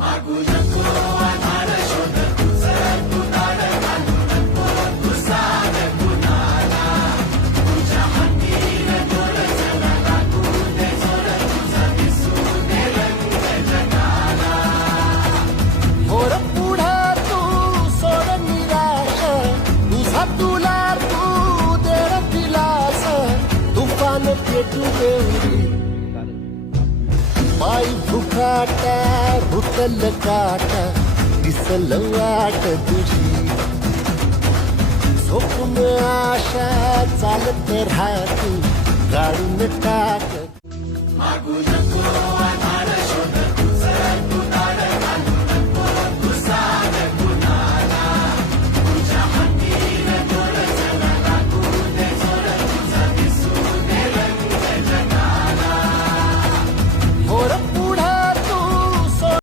मागू नको आधार शोध तुझं तू दार घालू नको तुझा कुणाला तुझ्या हातीर दोर चला लागू दे जोर तुझा दिसू दे रंग जगाला मोर पुढे तू सोड निराश तुझा तुला तू दे दिलास तुफान पेटू देऊरी पायी भुकाटा भुकल काटा दिसल वाट तुझी झोपून आशा चालत राहतू गाडून टाक मागू नको आधार